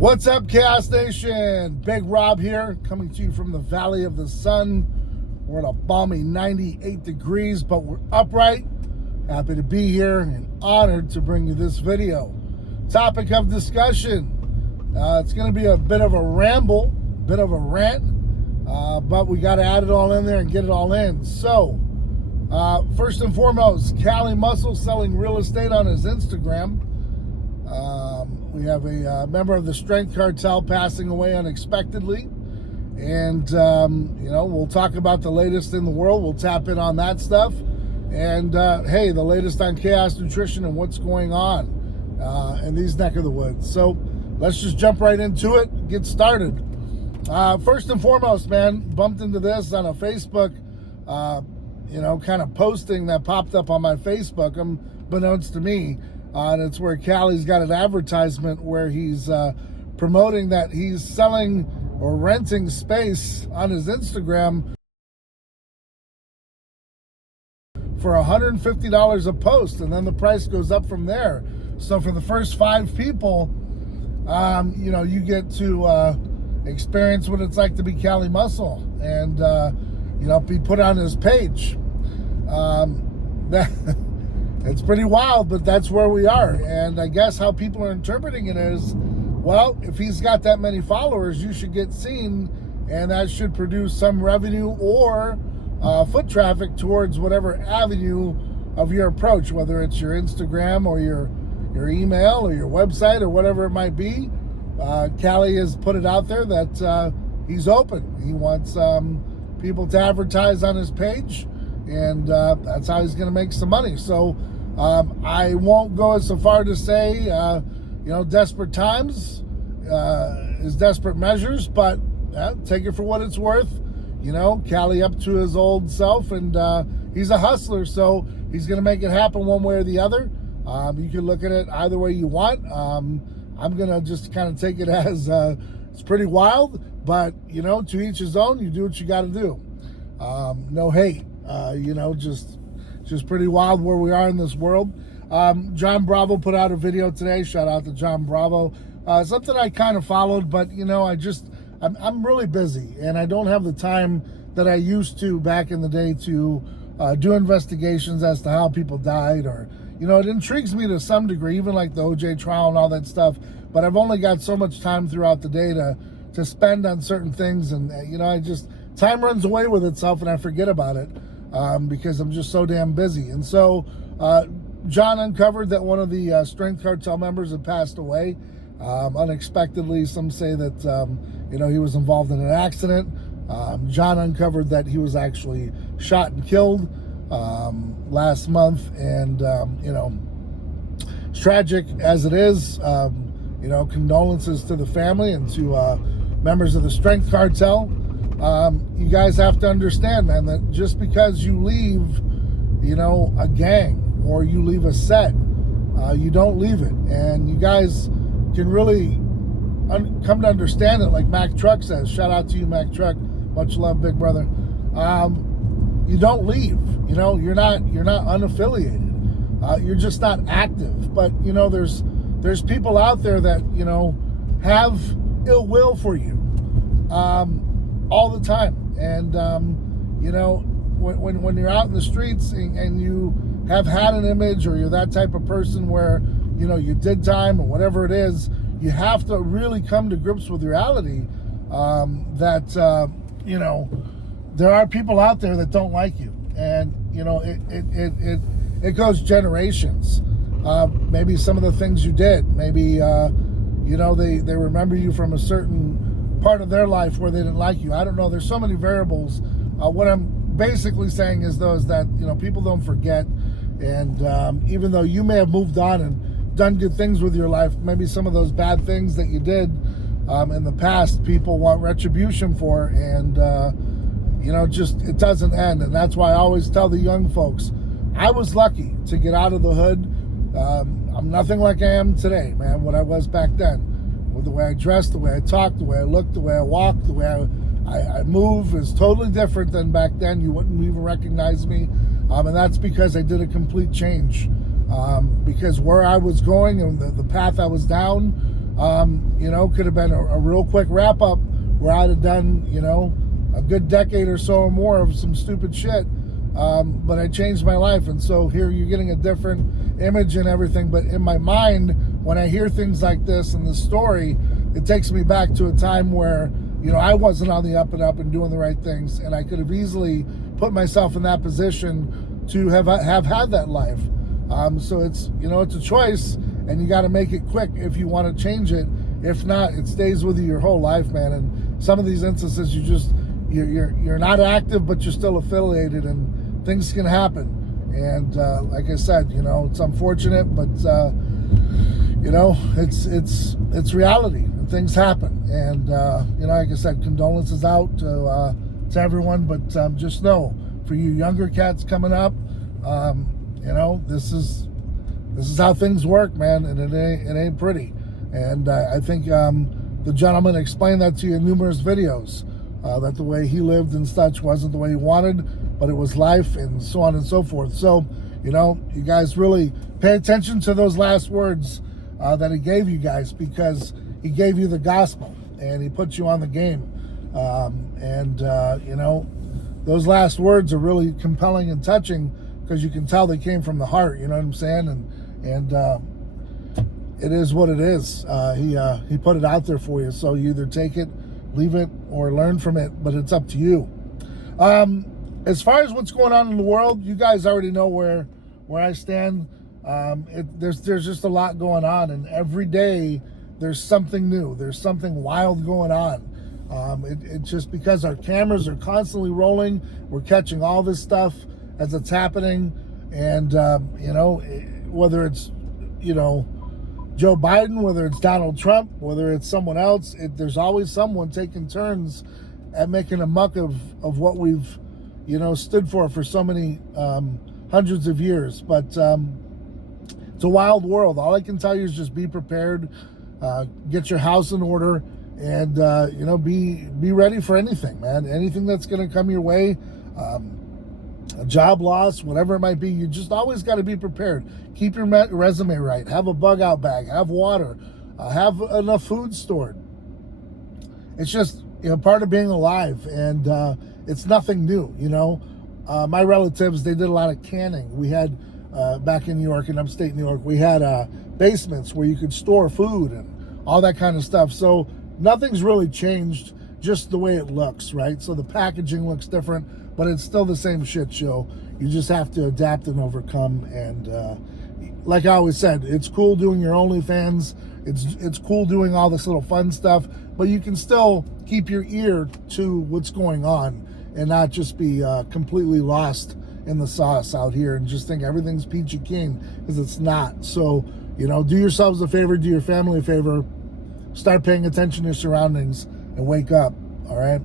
What's up, Chaos Nation? Big Rob here, coming to you from the Valley of the Sun. We're at a balmy 98 degrees, but we're upright. Happy to be here and honored to bring you this video. Topic of discussion. It's going to be a bit of a ramble, bit of a rant, but we got to add it all in there and get it all in. So, first and foremost, Cali Muscle selling real estate on his Instagram. We have a member of the Strength Cartel passing away unexpectedly. And, we'll talk about the latest in the world. We'll tap in on that stuff. And, hey, the latest on Chaos Nutrition and what's going on in these neck of the woods. So let's just jump right into it, get started. First and foremost, man, bumped into this on a Facebook, kind of posting that popped up on my Facebook, unbeknownst to me. And it's where Cali's got an advertisement where he's promoting that he's selling or renting space on his Instagram for $150 a post, and then the price goes up from there. So for the first 5 people, you get to experience what it's like to be Cali Muscle and, be put on his page. It's pretty wild, but that's where we are. And I guess how people are interpreting it is, well, if he's got that many followers, you should get seen, and that should produce some revenue or foot traffic towards whatever avenue of your approach, whether it's your Instagram or your email or your website or whatever it might be. Cali has put it out there that he's open. He wants people to advertise on his page, and that's how he's going to make some money. So I won't go so far to say, desperate times is desperate measures, but take it for what it's worth. Cali up to his old self, and he's a hustler, so he's going to make it happen one way or the other. You can look at it either way you want. I'm going to just kind of take it as it's pretty wild, but, to each his own. You do what you got to do. No hate. Just pretty wild where we are in this world. John Bravo put out a video today. Shout out to John Bravo. Something I kind of followed, but I'm really busy, and I don't have the time that I used to back in the day to do investigations as to how people died, or it intrigues me to some degree, even like the OJ trial and all that stuff. But I've only got so much time throughout the day to spend on certain things, and time runs away with itself, and I forget about it. Because I'm just so damn busy. And so John uncovered that one of the Strength Cartel members had passed away unexpectedly. Some say that he was involved in an accident. John uncovered that he was actually shot and killed last month, and it's tragic as it is. Condolences to the family and to members of the Strength Cartel. You guys have to understand, man, that just because you leave, a gang or you leave a set, you don't leave it. And you guys can really come to understand it, like Mac Truck says. Shout out to you, Mac Truck. Much love, big brother. You don't leave. You're not unaffiliated. You're just not active. But there's people out there that have ill will for you. All the time. And, when you're out in the streets and you have had an image, or you're that type of person where, you did time or whatever it is, you have to really come to grips with reality that, there are people out there that don't like you. And, it goes generations. Maybe some of the things you did, maybe, they remember you from a certain part of their life where they didn't like you. I don't know. There's so many variables. What I'm basically saying is that people don't forget, and even though you may have moved on and done good things with your life, maybe some of those bad things that you did in the past, people want retribution for, and it doesn't end. And that's why I always tell the young folks, I was lucky to get out of the hood. I'm nothing like I am today, man, what I was back then. With the way I dressed, the way I talked, the way I looked, the way I walked, the way I move is totally different than back then. You wouldn't even recognize me. And that's because I did a complete change. Because where I was going and the path I was down, Could have been a real quick wrap up where I'd have done, a good decade or so or more of some stupid shit. But I changed my life. And so here you're getting a different image and everything. But in my mind, when I hear things like this in the story, it takes me back to a time where, I wasn't on the up and up and doing the right things. And I could have easily put myself in that position to have had that life. So it's, it's a choice, and you got to make it quick if you want to change it. If not, it stays with you your whole life, man. And some of these instances, you're not active, but you're still affiliated, and things can happen. And like I said, it's unfortunate, but it's reality, and things happen. And like I said, condolences out to everyone. But just know, for you younger cats coming up, this is how things work, man, and it ain't pretty. And I think the gentleman explained that to you in numerous videos, that the way he lived and such wasn't the way he wanted, but it was life, and so on and so forth. So, you guys really pay attention to those last words that he gave you guys, because he gave you the gospel and he put you on the game. Those last words are really compelling and touching, because you can tell they came from the heart. You know what I'm saying? And it is what it is. He put it out there for you, so you either take it, leave it, or learn from it. But it's up to you. As far as what's going on in the world, you guys already know where I stand. There's just a lot going on, and every day there's something new. There's something wild going on. It's just because our cameras are constantly rolling, we're catching all this stuff as it's happening. And whether it's Joe Biden, whether it's Donald Trump, whether it's someone else, there's always someone taking turns at making a muck of what we've stood for so many hundreds of years. But it's a wild world. All I can tell you is just be prepared, get your house in order, and be ready for anything, man. Anything that's going to come your way, a job loss, whatever it might be. You just always got to be prepared. Keep your resume right. Have a bug out bag. Have water. Have enough food stored. It's just part of being alive, and it's nothing new. My relatives, they did a lot of canning. We had back in New York, in upstate New York, we had basements where you could store food and all that kind of stuff. So nothing's really changed, just the way it looks, right? So the packaging looks different, but it's still the same shit show. You just have to adapt and overcome. And like I always said, it's cool doing your OnlyFans. It's cool doing all this little fun stuff, but you can still keep your ear to what's going on and not just be completely lost in the sauce out here and just think everything's peachy keen, because it's not. So, do yourselves a favor, do your family a favor, start paying attention to your surroundings and wake up. All right.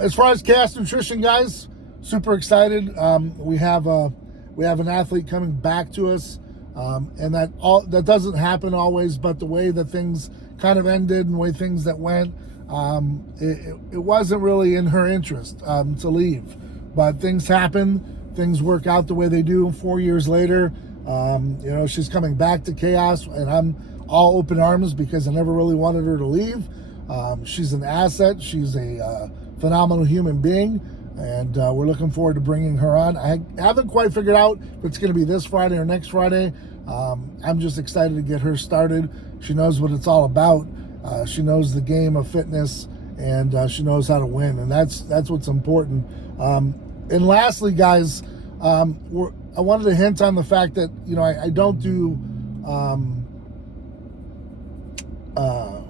As far as Chaos Nutrition, guys, super excited. We have an athlete coming back to us, and that doesn't happen always. But the way that things kind of ended and the way things that went, it wasn't really in her interest to leave. But things happen. Things work out the way they do. 4 years later, she's coming back to Chaos, and I'm all open arms, because I never really wanted her to leave. She's an asset. She's a phenomenal human being, and we're looking forward to bringing her on. I haven't quite figured out if it's going to be this Friday or next Friday. I'm just excited to get her started. She knows what it's all about. She knows the game of fitness, and she knows how to win, and that's what's important. And lastly, guys, I wanted to hint on the fact that I don't do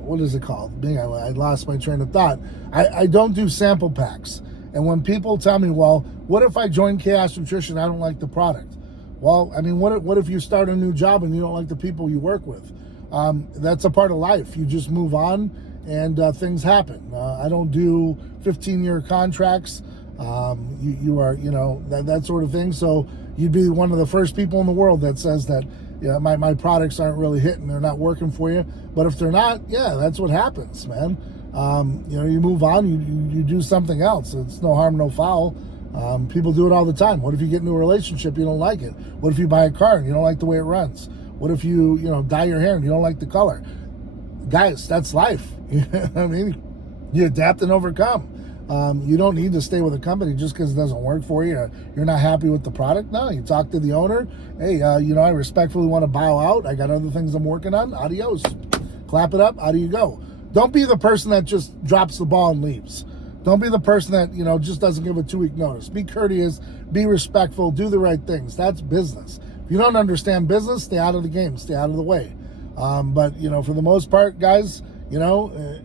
what is it called? I lost my train of thought. I don't do sample packs. And when people tell me, well, what if I join Chaos Nutrition? I don't like the product. Well, I mean, what if you start a new job and you don't like the people you work with? That's a part of life. You just move on, and things happen. I don't do 15-year contracts. You are, that sort of thing. So you'd be one of the first people in the world that says that, my products aren't really hitting, they're not working for you. But if they're not, that's what happens, man. You move on, you do something else. It's no harm, no foul. People do it all the time. What if you get into a relationship, you don't like it? What if you buy a car and you don't like the way it runs? What if you dye your hair and you don't like the color? guys, that's life. I mean, you adapt and overcome. You don't need to stay with a company just because it doesn't work for you. Or you're not happy with the product. No, you talk to the owner. Hey, I respectfully want to bow out. I got other things I'm working on. Adios. Clap it up. Out you go. Don't be the person that just drops the ball and leaves. Don't be the person that, just doesn't give a 2-week notice. Be courteous, be respectful, do the right things. That's business. If you don't understand business, stay out of the game, stay out of the way. But for the most part, guys,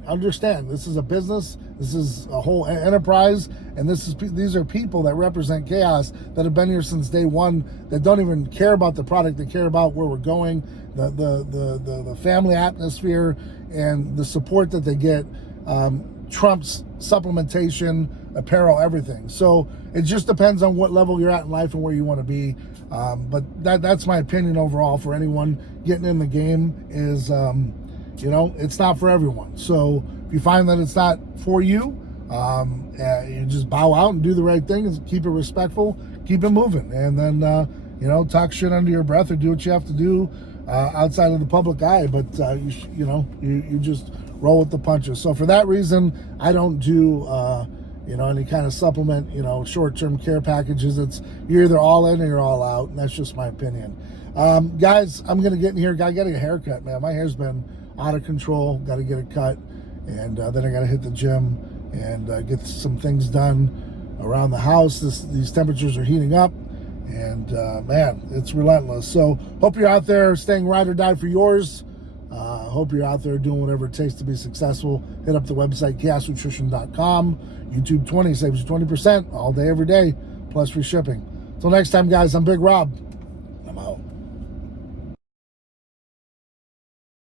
understand this is a business, this is a whole enterprise, and these are people that represent chaos that have been here since day one, that don't even care about the product, they care about where we're going, the family atmosphere, and the support that they get trumps supplementation, apparel, everything. So it just depends on what level you're at in life and where you want to be. But that's my opinion overall for anyone getting in the game is, it's not for everyone. So if you find that it's not for you, you just bow out and do the right thing and keep it respectful, keep it moving. And then, talk shit under your breath or do what you have to do outside of the public eye. But, you just roll with the punches. So for that reason, I don't do, any kind of supplement, short-term care packages. It's you're either all in or you're all out, and that's just my opinion. Guys, I'm going to get in here. Got to get a haircut, man. My hair's been out of control. Got to get it cut, and then I got to hit the gym and get some things done around the house. These temperatures are heating up, and man, it's relentless. So hope you're out there staying ride or die for yours. Hope you're out there doing whatever it takes to be successful. Hit up the website, chaosnutrition.com. YouTube 20 saves you 20% all day, every day, plus free shipping. Until next time, guys, I'm Big Rob.